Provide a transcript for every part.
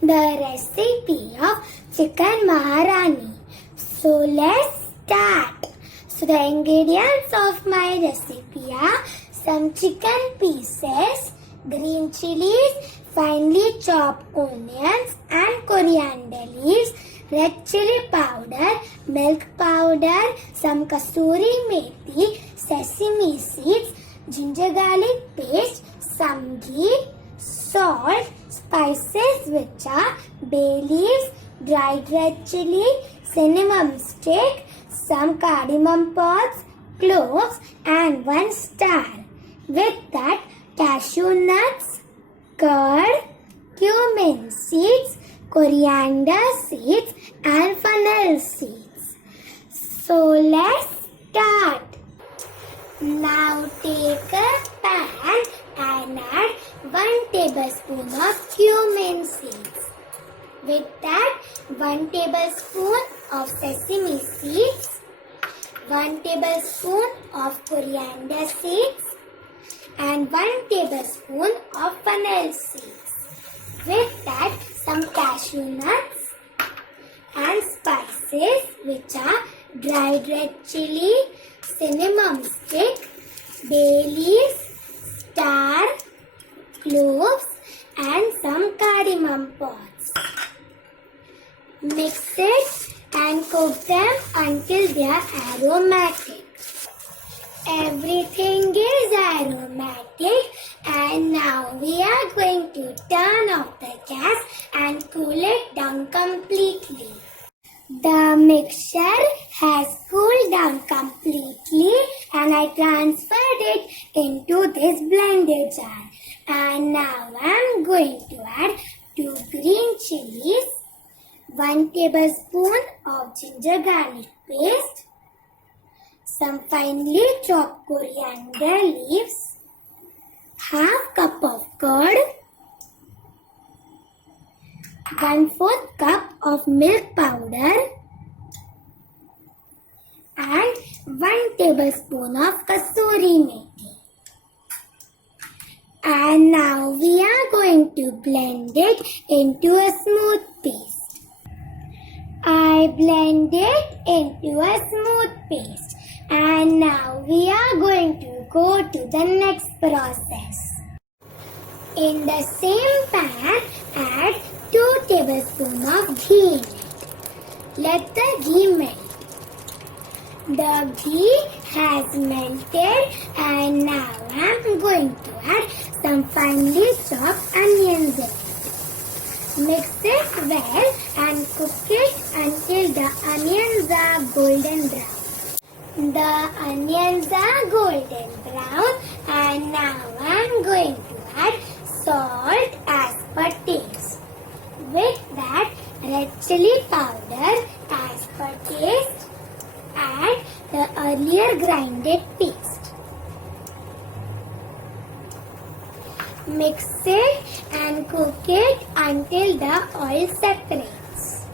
the recipe of chicken Maharani. So let's start. So the ingredients of my recipe are some chicken pieces, green chilies, finely chopped onions and coriander leaves, red chili powder, milk powder, some kasuri methi, sesame seeds, ginger garlic paste, some ghee, salt, spices which are bay leaves, dried red chili, cinnamon stick, some cardamom pods, cloves and 1 star. With that, cashew nuts, curd, cumin seeds, coriander seeds and fennel seeds. So let's start. Now take a pan and add 1 tablespoon of cumin seeds. With that, 1 tablespoon of sesame seeds, 1 tablespoon of coriander seeds and 1 tablespoon of fennel seeds. With that, some cashew nuts and spices which are dried red chili, cinnamon stick, bay leaves, star, cloves and some cardamom pods. Mix it and cook them until they are aromatic. Everything is aromatic and now we are going to turn off the gas and cool it down completely. The mixture has cooled down completely and I transferred it into this blender jar. And now I am going to add 2 green chilies, 1 tablespoon of ginger garlic paste, some finely chopped coriander leaves, half cup of curd, 1/4 cup of milk powder and 1 tablespoon of kasuri methi. And now we are going to blend it into a smooth paste. I blend it into a smooth paste. And now we are going to go to the next process. In the same pan, add 2 tablespoons of ghee in it. Let the ghee melt. The ghee has melted and now I am going to add some finely chopped onions in it. Mix it well and cook it until the onions are golden brown. The onions are golden brown and now I am going to add salt as per taste. With that, red chili powder as per taste and the earlier grinded paste. Mix it and cook it until the oil separates.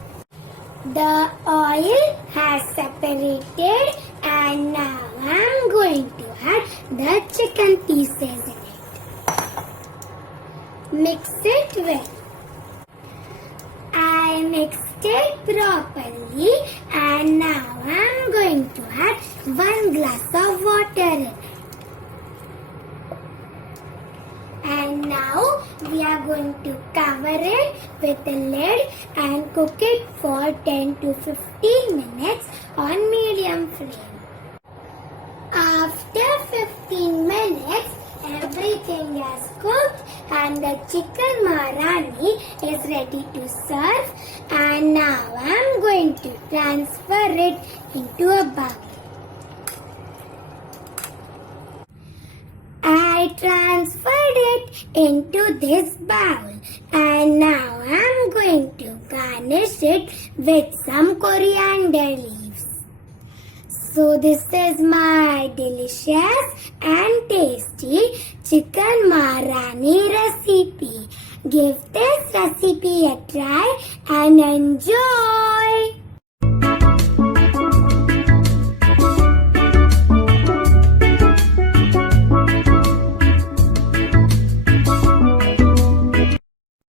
The oil has separated and now I am going to add the chicken pieces in it. Mix it well. I mixed it properly and now I am going to add 1 glass of water in it. And now we are going to cover it with a lid and cook it for 10 to 15 minutes on medium flame. After 15 minutes, everything is cooked and the chicken Maharani is ready to serve. And now I am going to transfer it into a bowl. I transferred it into this bowl and now I am going to garnish it with some coriander leaves. So this is my delicious and tasty chicken Maharani recipe. Give this recipe a try and enjoy.